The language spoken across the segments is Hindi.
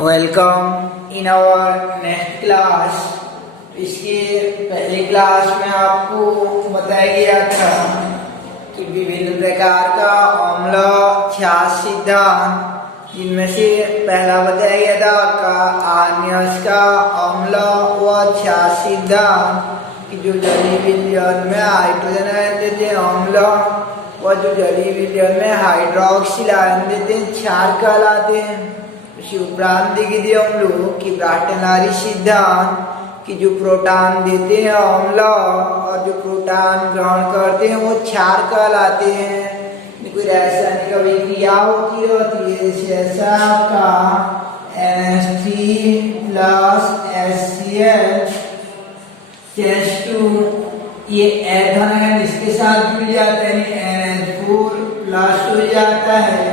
Welcome in our next class. इसके पहले क्लास में आपको बताया गया था कि विभिन्न प्रकार का अम्ल क्षार सिद्धांत, जिनमें से पहला बताया गया था का आर्नियस का अम्ल व क्षार सिद्धांत कि जो जलीय विलयन में हाइड्रोजन आयन देते हैं अम्ल व जो जलीय विलयन में हाइड्रोक्सिल आयन देते हैं क्षार कहलाते हैं। उसी उपरांत देखे थे हम लोग कि ब्राटनरी सिद्धांत कि जो प्रोटॉन देते हैं अम्ल और जो प्रोटॉन ग्रहण करते हैं वो क्षार कहलाते हैं। कोई रासायनिक अभिक्रिया होती रहती है, जैसे ऐसा का NH3 प्लस HCl टेस्ट टू ये एथन है, इसके साथ जुड़ जाता है NH4 प्लस हो जाता है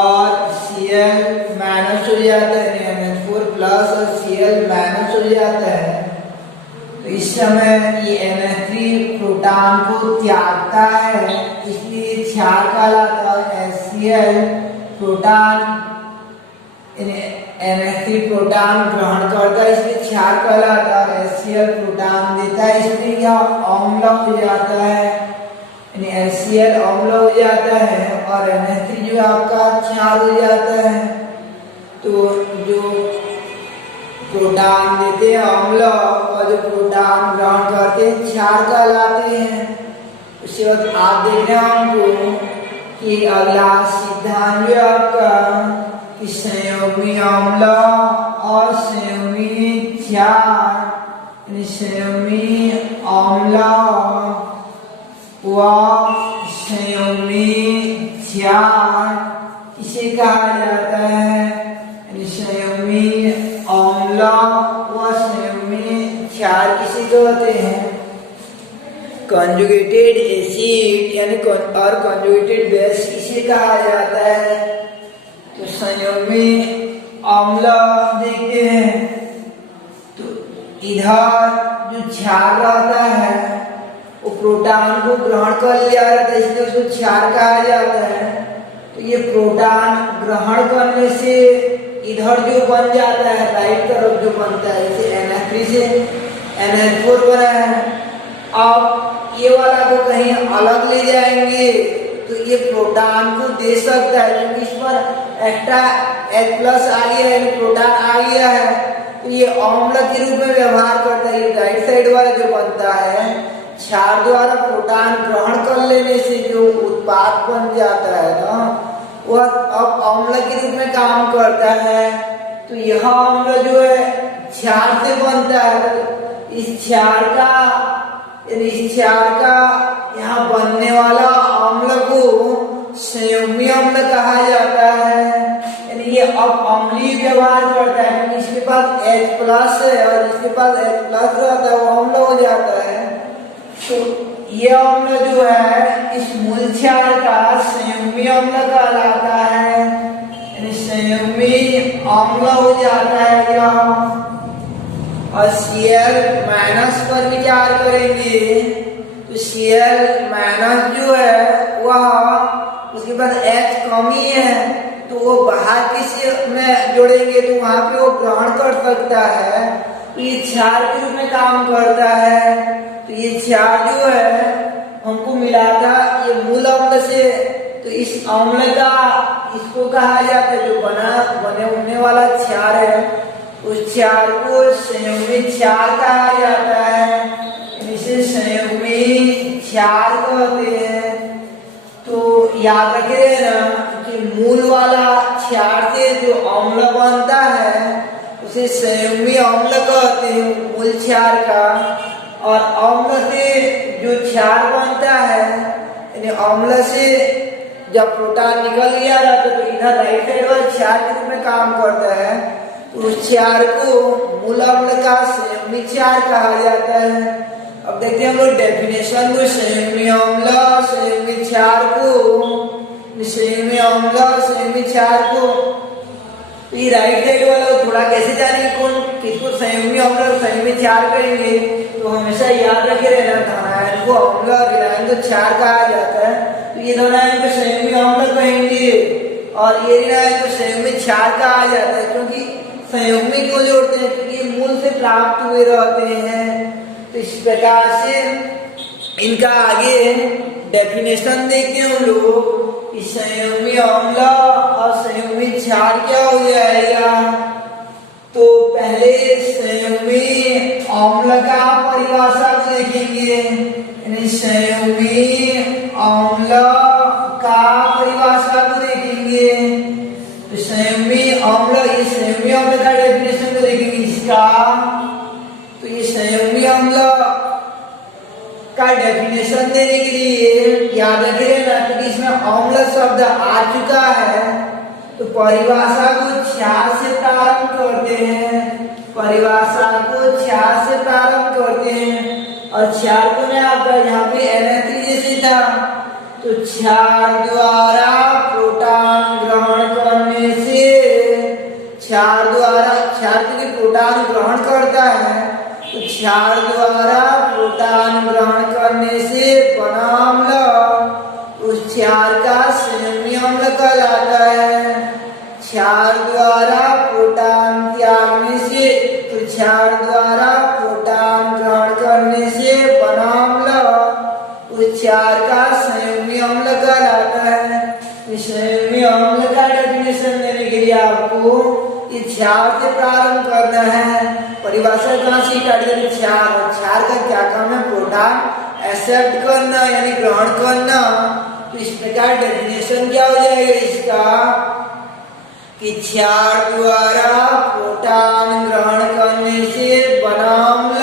और Cl माइनस हो जाता है, NH4 प्लस और Cl माइनस हो जाता है। तो इस समय ये NH3 प्रोटॉन को त्यागता है, इसलिए क्षार कहलाता है। HCl प्रोटॉन NH3 प्रोटॉन ग्रहण करता है, इसलिए क्षार कहलाता है। HCl प्रोटॉन देता है, इसलिए यह अम्ल हो जाता है, HCl अम्ल हो जाता है और NH3 जो आपका क्षार हो जाता है। तो जो प्रोटॉन देते हैं अम्ल और जो प्रोटॉन ग्रहण करते हैं क्षार कहलाते हैं। उसके बाद आप देख रहे हैं हमको कि अगला सिद्धांत जो आपका कि संयुग्मी अम्ल और संयुग्मी क्षार, संयुग्मी अम्ल व संयुग्मी क्षार इसे कहा जाता है। संयुग्मी अम्ल व संयुग्मी क्षार किसे कहते हैं? कंजुगेटेड एसिड यानी और कंजुगेटेड बेस इसे कहा जाता है। तो संयुग्मी अम्ल देखते हैं तो इधर जो क्षार रहता है वो प्रोटॉन को ग्रहण कर लिया जाता है, इसलिए उसको क्षार कहा जाता है। तो ये प्रोटॉन ग्रहण करने से इधर जो बन जाता है राइट तरफ जो बनता है, जैसे NH3 से NH4 बना है। अब ये वाला को कहीं अलग ले जाएंगे तो ये प्रोटॉन को दे सकता है, क्योंकि इस पर एक्स्ट्रा H+ आ गया है, प्रोटॉन आ गया है, तो ये अम्ल के रूप में व्यवहार करता है। ये राइट साइड वाला जो बनता है क्षार द्वारा प्रोटॉन ग्रहण कर लेने से जो उत्पाद बन जाता है ना, वह अब अम्ल के रूप में काम करता है। तो यह अम्ल जो है क्षार से बनता है। इस क्षार का यहाँ बनने वाला अम्ल को संयुग्मी अम्ल कहा जाता है। यानी ये अब अम्लीय व्यवहार करता है, क्योंकि इसके पास H+ है और जिसके पास H+ रहता है वो अम्ल हो जाता है। तो ये अम्ल जो है इस मूल क्षार का संयुग्मी अम्ल कहलाता है, यानी संयुग्मी अम्ल हो जाता है यह। और Cl माइनस पर विचार करेंगे तो Cl माइनस जो है वह उसके पास H कमी है, तो वो बाहर किसी में जोड़ेंगे तो वहां पे वो ग्रहण कर सकता है, तो ये क्षार के रूप में काम करता है। तो ये क्षार जो है हमको मिला था ये मूल अम्ल से, तो इस अम्ल का इसको कहा जाता है जो बने होने वाला क्षार है, उस क्षार को संयुग्मी क्षार कहा जाता है। इसे संयुग्मी क्षार कहते हैं। तो याद रखिए ना कि मूल वाला क्षार से जो अम्ल बनता है उसे संयुग्मी अम्ल कहते हैं मूल क्षार का। और अम्ल से जो क्षार बनता है, यानी अम्ल से जब प्रोटॉन निकल गया रहता है तो इधर राइट साइड वाले क्षार के रूप में काम करता है, तो उस क्षार को मूल अम्ल का संयुग्मी क्षार कहा जाता है। अब देखते हैं हम लोग डेफिनेशन को। संयुग्मी अम्ल संयुग्मी क्षार को, संयुग्मी अम्ल संयुग्मी क्षार को, तो ये राइट साइड वाला थोड़ा कैसे जानेंगे कौन किसको संयुग्मी अम्ल और संयुग्मी क्षार कहेंगे, तो हमेशा याद रखे रहना था को अम्ल और विलायन को क्षार कहा जाता है। तो ये दोनों को संयुग्मी अम्ल कहेंगे और ये तो संयुग्मी क्षार का आ जाता है, क्योंकि संयुग्मी क्यों जोड़ते हैं, क्योंकि मूल से प्राप्त हुए रहते हैं। तो इस प्रकार से इनका आगे डेफिनेशन देखते हैं हम लोग कि संयुग्मी अम्ल और संयुग्मी क्षार क्या हो जाएगा। तो पहले संयुग्मी अम्ल का परिभाषा को देखेंगे, यानी संयुग्मी अम्ल का परिभाषा को देखेंगे। तो संयुग्मी अम्ल, ये संयुग्मी अम्ल का डेफिनेशन को देखेंगे इसका। तो ये संयुग्मी अम्ल का डेफिनेशन देने के लिए याद रखिए ना, क्योंकि इसमें अम्ल शब्द आ चुका है, तो परिभाषा को क्षार से प्रारंभ करते हैं। परिभाषा को क्षार से प्रारंभ करते हैं, और क्षार को मैं आपका यहाँ पे Na3 जैसे था, तो क्षार द्वारा प्रोटॉन ग्रहण करने से, क्षार द्वारा, क्षार क्योंकि प्रोटॉन ग्रहण करता है, तो क्षार द्वारा प्रोटॉन ग्रहण करने से बना अम्ल उस क्षार का संयुग्मी अम्ल कहलाता है। क्षार द्वारा प्रोटॉन त्यागने से, तो क्षार द्वारा प्रोटॉन ग्रहण करने से बना अम्ल उस क्षार का संयुग्मी अम्ल कहलाता है। इस संयुग्मी अम्ल का डेफिनेशन देने के लिए आपको इस क्षार से प्रारंभ करना है। परिभाषा कहाँ से स्टार्ट करें, क्षार, और क्षार का क्या काम है, प्रोटॉन एक्सेप्ट करना यानी ग्रहण करना। तो इस प्रकार डेफिनेशन क्या हो जाएगा इसका कि क्षार द्वारा प्रोटॉन ग्रहण करने से बना अम्ल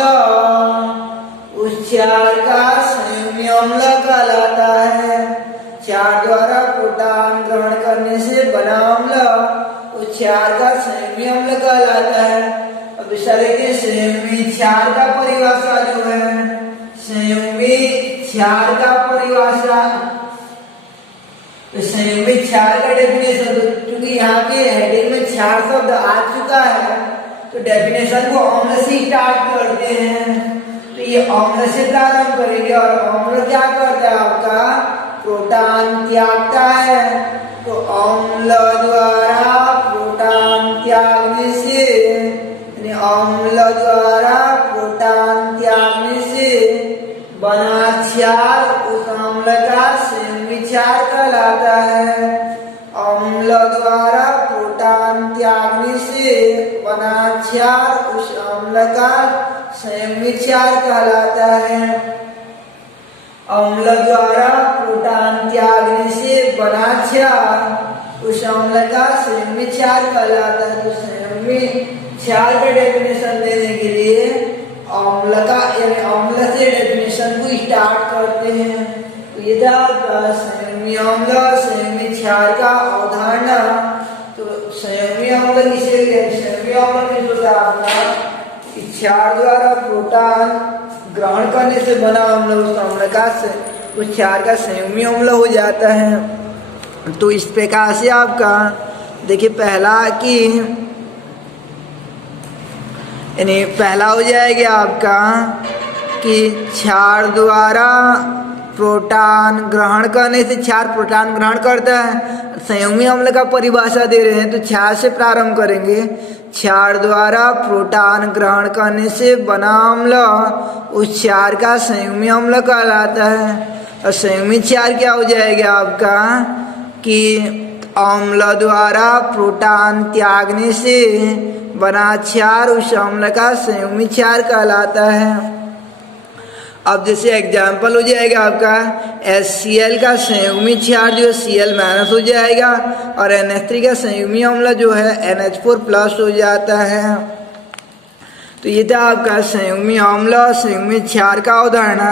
उस क्षार का संयुग्मी अम्ल कहलाता है। क्षार द्वारा प्रोटॉन ग्रहण करने से बना अम्ल उस क्षार का संयुग्मी अम्ल कहलाता है। अब दूसरा देखिए संयुग्मी क्षार का परिभाषा जो है, संयुग्मी क्षार का परिभाषा, तो संयुग्मी क्षार का डेफिनेशन, क्योंकि यहाँ पे हेडिंग में क्षार शब्द आ चुका है, तो डेफिनेशन को अम्ल से स्टार्ट करते हैं। तो ये अम्ल से प्रारंभ करेंगे, और अम्ल क्या करता है आपका, प्रोटॉन त्यागता है। तो अम्ल द्वारा प्रोटॉन त्यागने से, यानी अम्ल द्वारा प्रोटॉन त्यागने से बना क्षार उस अम्ल का संयुग्मी क्षार कहलाता है। अम्ल द्वारा प्रोटॉन त्यागने से बना क्षार उस अम्ल का संयुग्मी क्षार कहलाता है। अम्ल द्वारा प्रोटॉन त्यागने से बना क्षार उस अम्ल का संयुग्मी क्षार कहलाता है। तो संयुग्मी क्षार का डेफिनेशन देने के लिए अम्ल का, यानी अम्ल से डेफिनेशन को स्टार्ट करते हैं। तो ये था संयुग्मी अम्ल, संयुग्मी क्षार का अवधारणा। तो संयुग्मी अम्ल किसे कहते हैं, संयुग्मी अम्ल में जो था आपका क्षार द्वारा प्रोटॉन ग्रहण करने से बना अम्ल उस अम्ल का, उस क्षार का संयुग्मी अम्ल हो जाता है। तो इस प्रकार से आपका देखिए पहला कि यानी पहला हो जाएगा आपका कि क्षार द्वारा प्रोटॉन ग्रहण करने से, क्षार प्रोटॉन ग्रहण करता है। संयुग्मी अम्ल का परिभाषा दे रहे हैं, तो क्षार से प्रारंभ करेंगे। क्षार द्वारा प्रोटॉन ग्रहण करने से बना अम्ल उस क्षार का संयुग्मी अम्ल कहलाता है। और संयुग्मी क्षार क्या हो जाएगा आपका कि अम्ल द्वारा प्रोटॉन त्यागने से बना क्षार उस अम्ल का संयुग्मी क्षार कहलाता है। अब जैसे एग्जाम्पल हो जाएगा आपका HCl का संयुग्मी क्षार जो है Cl- हो जाएगा, और NH3 का संयुग्मी अम्ल जो है NH4+ हो जाता है। तो ये था आपका संयुग्मी अम्ल और संयुग्मी क्षार का अवधारणा।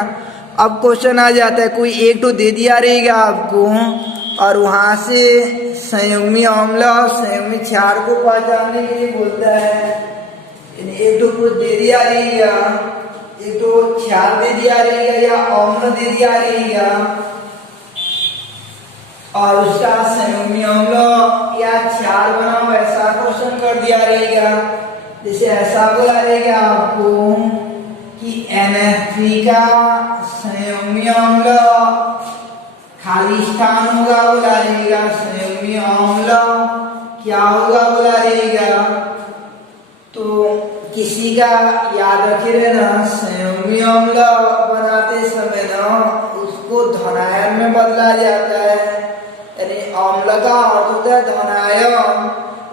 अब क्वेश्चन आ जाता है, कोई एक तो दे दिया रहेगा आपको, और वहाँ से संयुग्मी अम्ल और संयुग्मी क्षार को पहचानने के लिए बोलता है। एक तो कुछ दे दिया रहेगा, एक तो क्षार दे दिया रहेगा या अम्ल दे दिया रहेगा, और उसका संयुग्मी अम्ल या क्षार बनाओ ऐसा क्वेश्चन कर दिया रहेगा। जैसे ऐसा बोला रहेगा आपको कि NH3 का संयुग्मी अम्ल खाली स्थान होगा बोला रहेगा संयुग्मी अम्ल क्या होगा बोला रहेगा। तो किसी का याद रखे रहना संयुग्मी अम्ल बनाते समय ना उसको धनायन में बदला जाता है, यानी अम्ल का अर्थ होता है धनायन।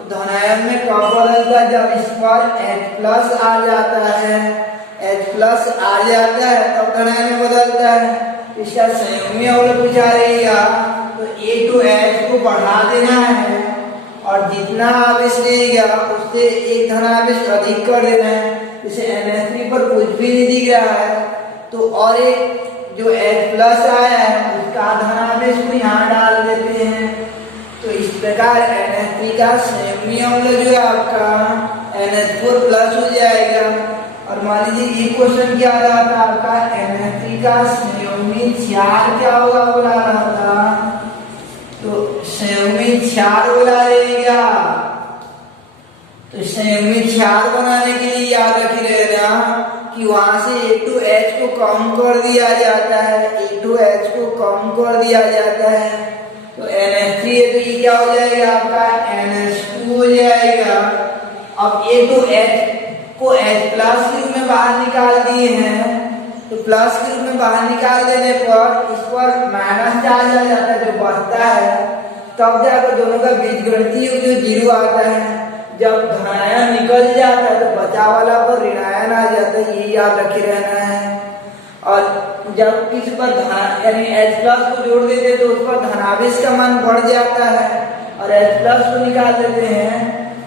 धनायन में कब बदलता है जब इस पर H+ आ जाता है, H+ आ जाता है तब धनायन में बदलता है। इसका संयुग्मी अम्ल पूछा रहेगा तो A2H को बढ़ा देना है और जितना आवेश रहेगा उससे एक धनावेश अधिक कर देना है। जैसे NH3 पर कुछ भी नहीं दिख रहा है तो और एक जो H+ आया है उसका धनावेश को यहाँ डाल देते हैं। तो इस प्रकार NH3 का संयुग्मी अम्ल जो है आपका NH4+ हो जाएगा। और मान लीजिए ये क्वेश्चन क्या रहा था आपका NH3 का संयुग्मी क्षार क्या होगा बोला रहा था, तो संयुग्मी क्षार बोला रहेगा। तो संयुग्मी क्षार बनाने के लिए याद रखे रहना कि वहां से A2H को कम कर दिया जाता है, A2H को कम कर दिया जाता है। तो NH3 है तो ये क्या हो जाएगा आपका NH2 हो जाएगा। अब A2H को H+ के रूप में बाहर निकाल दिए हैं तो प्लस के रूप में बाहर निकाल देने पर इस पर माइनस चार्ज आ जाता है जो बचता है, तब जाकर दोनों का बीजगणितीय योग जो 0 आता है। जब धनायन निकल जाता है तो बचा वाला पर ऋणायन आ जाता है, ये याद रखे रहना है। और जब किसी पर यानी H+ को जोड़ देते तो उस पर धनावेश का मान बढ़ जाता है और H+ को निकाल देते हैं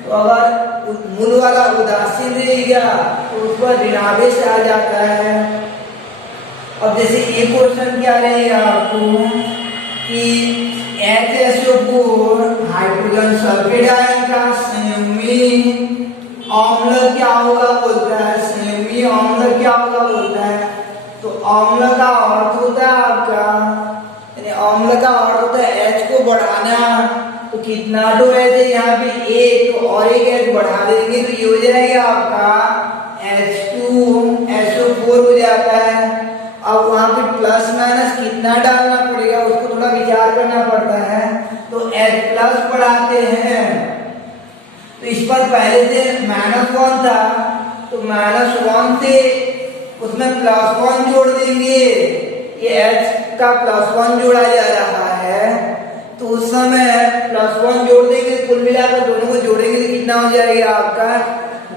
तो अगर मूल वाला उदासीन रहेगा तो उस पर ऋणावेश आ जाता है। अब जैसे ये क्वेश्चन क्या रहेगा आपको कि HSO4 हाइड्रोजन सल्फेट आयन का संयुग्मी अम्ल क्या होगा बोलता है, संयुग्मी अम्ल क्या होगा बोलता है। तो अम्ल का अर्थ होता है आपका यानी अम्ल का अर्थ होता है H को बढ़ाना। तो कितना तो H है यहाँ पे एक, तो और एक H बढ़ा देंगे तो ये हो जाएगा आपका H2SO4 हो जाता है। अब वहां पे प्लस माइनस कितना डालना पड़ेगा उसको थोड़ा विचार करना पड़ता है। तो H+ बढ़ाते हैं तो इस पर पहले से -1 था तो -1 से उसमें +1 जोड़ देंगे। ये H का +1 जोड़ा जा रहा है तो उस समय +1 जोड़ देंगे, कुल मिलाकर दोनों को जोड़ेंगे तो कितना हो जाएगा आपका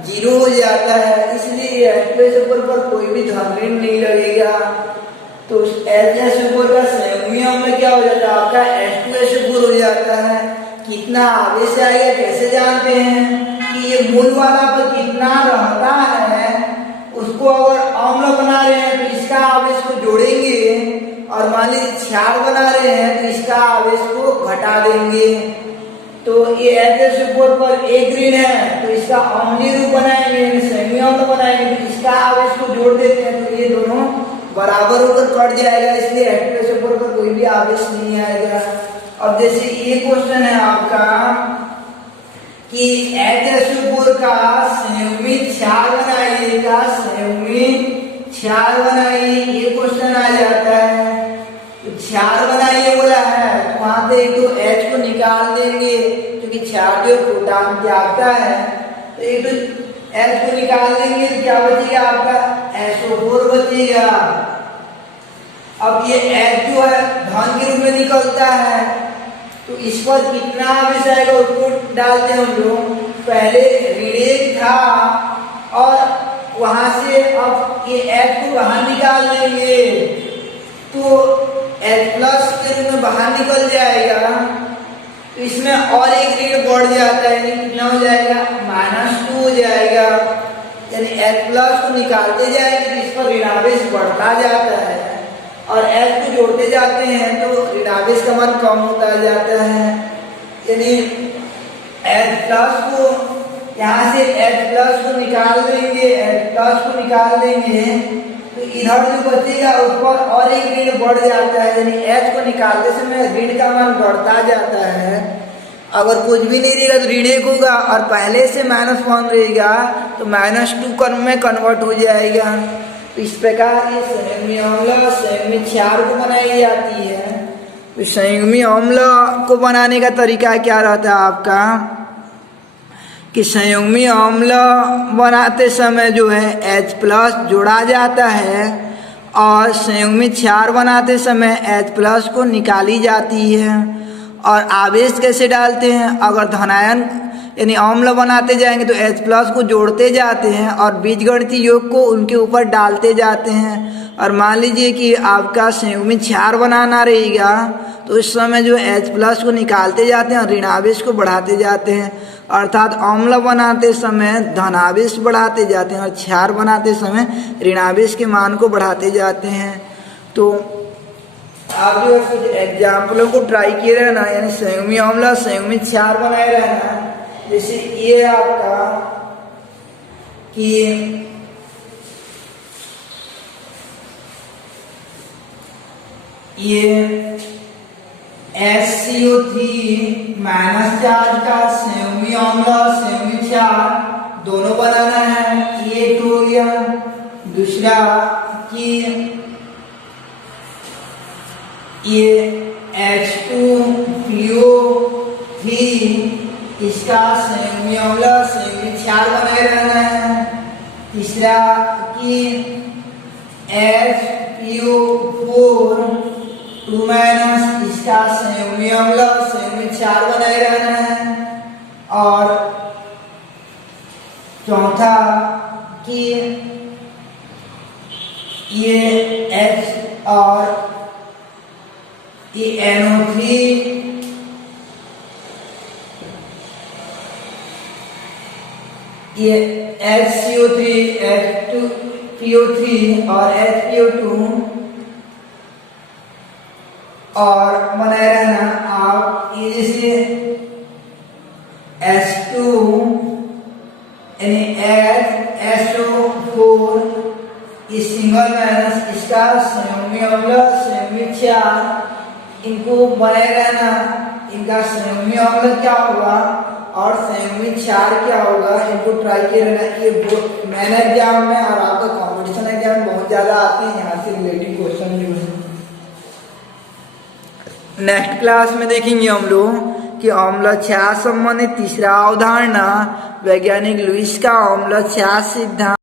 0 हो जाता है। इसलिए H2SO4 पर कोई भी धन ऋण नहीं लगेगा। तो HSO4 का संयुग्मी अम्ल क्या हो जाता है आपका H2SO4 हो जाता है। कितना आवेश आएगा कैसे जानते हैं कि ये मूल वाला पर कितना रहता है, उसको अगर अम्ल बना रहे हैं तो इसका आवेश को जोड़ेंगे और मान लीजिए क्षार बना रहे हैं तो इसका आवेश को घटा देंगे। तो ये HSO4 पर एक ऋण है तो इसका अम्लीय रूप बनाएंगे, संयुग्मी अम्ल बनाएंगे तो इसका आवेश को जोड़ देते हैं तो ये दोनों बराबर होकर कट जाएगा। इसलिए H2SO4 पर कोई भी आवेश नहीं आएगा। अब जैसे ये क्वेश्चन है आपका कि HSO4 का संयुग्मी क्षार बनाइए, का संयुग्मी क्षार बनाइए, ये क्वेश्चन आ जाता है। तो क्षार बनाइए बोला है तो वहां से एक तो H को निकाल देंगे क्योंकि क्षार जो प्रोटॉन त्यागता है, तो एक तो H को निकाल देंगे तो क्या बचेगा आपका SO4 बचेगा। अब ये H जो है धन के रूप में निकलता है तो इस पर कितना आवेश आएगा उसको डालते हैं हम लोग। पहले ऋण था और वहां से अब ये H को बाहर निकाल देंगे तो H+ के रूप में बाहर निकल जाएगा। तो इसमें और एक ऋण बढ़ जाता है, कितना हो जाएगा -2 हो जाएगा। यानी H+ को निकालते जाएंगे तो इस पर ऋणावेश बढ़ता जाता है और H को जोड़ते जाते हैं तो ऋणावेश का मान कम होता जाता है। यानी H+ को यहाँ से H+ को निकाल देंगे, H+ को निकाल देंगे तो इधर जो बचेगा उस पर और एक ऋण बढ़ जाता है। यानी H को निकालते समय ऋण का मान बढ़ता जाता है। अगर कुछ भी नहीं रहेगा तो ऋण 1 होगा और पहले से -1 रहेगा तो -2 में कन्वर्ट हो जाएगा। तो इस प्रकार ये संयुग्मी अम्ल संयुग्मी क्षार को बनाई जाती है। तो संयुग्मी अम्ल को बनाने का तरीका क्या रहता है आपका कि संयुग्मी अम्ल बनाते समय जो है H+ जोड़ा जाता है और संयुग्मी क्षार बनाते समय H+ को निकाली जाती है। और आवेश कैसे डालते हैं, अगर धनायन यानी अम्ल बनाते जाएंगे तो H+ को जोड़ते जाते हैं और बीजगणितीय योग को उनके ऊपर डालते जाते हैं। और मान लीजिए कि आपका संयुग्मी क्षार बनाना रहेगा तो उस समय जो H+ को निकालते जाते हैं और ऋणावेश को बढ़ाते जाते हैं, अर्थात अम्ल बनाते समय धनावेश बढ़ाते जाते हैं और क्षार बनाते समय ऋणावेश के मान को बढ़ाते जाते हैं। तो आप जो है कुछ एग्जाम्पलों को ट्राई किए रहना, यानी संयुग्मी अम्ल संयुग्मी क्षार बनाए रहना। जैसे ये आपका कि ये HCO3 माइनस चार्ज का संयुग्मी अम्ल संयुग्मी क्षार दोनों बनाना है, ये तो हो गया। दूसरा कि ये H2PO3 इसका संयुग्मी अम्ल संयुग्मी क्षार बनाए रहना है। तीसरा कि HPO4 2- इसका संयुग्मी अम्ल संयुग्मी क्षार बनाए रहना है। और चौथा कि ये H और ये NO3 ये HCO3 H2PO3 और HPO2 और बनाए रहना आप ये जैसे H2 यानी HSO4 ये सिंगल माइनस इसका संयुग्मी अम्ल संयुग्मी क्षार इनको बनाए रहना। इनका संयुग्मी अम्ल क्या होगा और संयुग्मी क्षार क्या होगा इनको ट्राई किए रहना। ये मेन एग्जाम में और आपका कंपटीशन एग्जाम में बहुत ज्यादा आते हैं, यहाँ से रिलेटेड क्वेश्चन भी है। नेक्स्ट क्लास में देखेंगे हम लोग कि अम्ल क्षार संबंधित तीसरा अवधारणा वैज्ञानिक लुईस का अम्ल क्षार सिद्धांत।